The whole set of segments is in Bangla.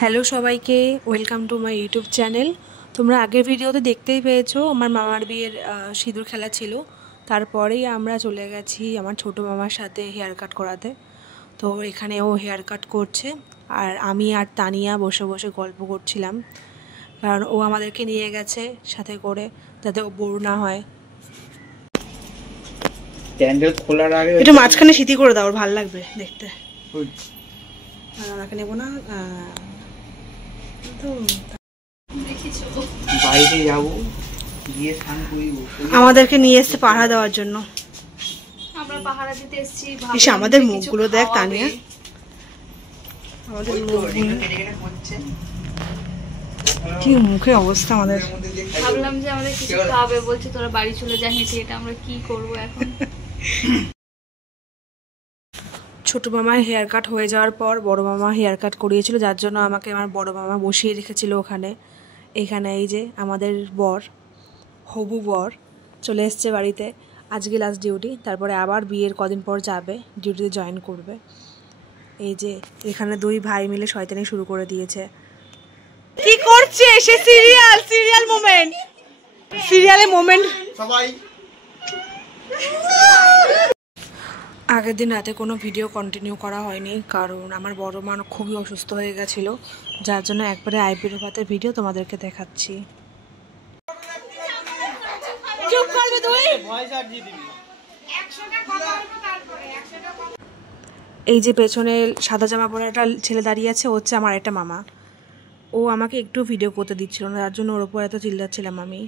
হ্যালো সবাইকে, welcome to my YouTube channel. তোমরা আগের ভিডিওতে দেখতেই পেয়েছো আমার মামার বিয়ের সিঁদুর খেলা ছিল। তারপরেই আমরা চলে গেছি আমার ছোটো মামার সাথে হেয়ার কাট করাতে। তো এখানে ও হেয়ার কাট করছে আর আমি আর তানিয়া বসে বসে গল্প করছিলাম, কারণ ও আমাদেরকে নিয়ে গেছে সাথে করে যাতে ও বোর না হয়। একটু মাঝখানে সিটি করে দাও, ওর ভালো লাগবে দেখতে। আমাকে নেবো না তো, বাইরে যাবো, গিয়ে স্নান করব। আমাদেরকে নিয়ে এসেছে পাহারা দেওয়ার জন্য। আমরা পাহারা দিতে এসেছি। এসে আমাদের মুখগুলো দেখ তানিয়া, আমাদের কি মুখে অবস্থা আমাদের। ভাবলাম যে আমাদের কিছু খাওয়াবে, বলছে তোরা বাড়ি চলে যা হেঁটে, এটা আমরা কি করব এখন। ছোটো মামার হেয়ার কাট হয়ে যাওয়ার পর বড় মামা হেয়ার কাট করিয়েছিল, যার জন্য আমাকে আমার বড় মামা বসিয়ে রেখেছিল ওখানে। এইখানে এই যে আমাদের বর, হবু বর চলে এসছে বাড়িতে। আজকে লাস্ট ডিউটি, তারপরে আবার বিয়ের কদিন পর যাবে, ডিউটিতে জয়েন করবে। এই যে এখানে দুই ভাই মিলে শয়তানি শুরু করে দিয়েছে। কি করছে সে? সিরিয়াল মোমেন্ট, সিরিয়ালের মোমেন্ট সবাই। আগের দিন রাতে কোনো ভিডিও কন্টিনিউ করা হয়নি, কারণ আমার বড় মা খুবই অসুস্থ হয়ে গেছিলো, যার জন্য একবারে আইপিরো ভাতের ভিডিও তোমাদেরকে দেখাচ্ছি। এই যে পেছনে সাদা জামা পরা একটা ছেলে দাঁড়িয়ে আছে, হচ্ছে আমার একটা মামা। ও আমাকে একটু ভিডিও করতে দিচ্ছিল না, যার জন্য ওর উপর এত চিল্লাচ্ছিলাম আমি।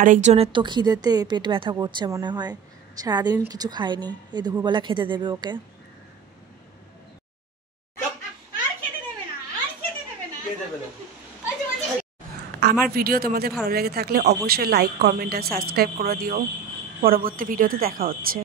আরেকজনের তো খিদেতে পেট ব্যথা করছে মনে হয়, সারাদিন কিছু খায়নি, এই দুপুরবেলা খেতে দেবে ওকে। আমার ভিডিও তোমাদের ভালো লেগে থাকলে অবশ্যই লাইক, কমেন্ট আর সাবস্ক্রাইব করে দিও। পরবর্তী ভিডিওতে দেখা হচ্ছে।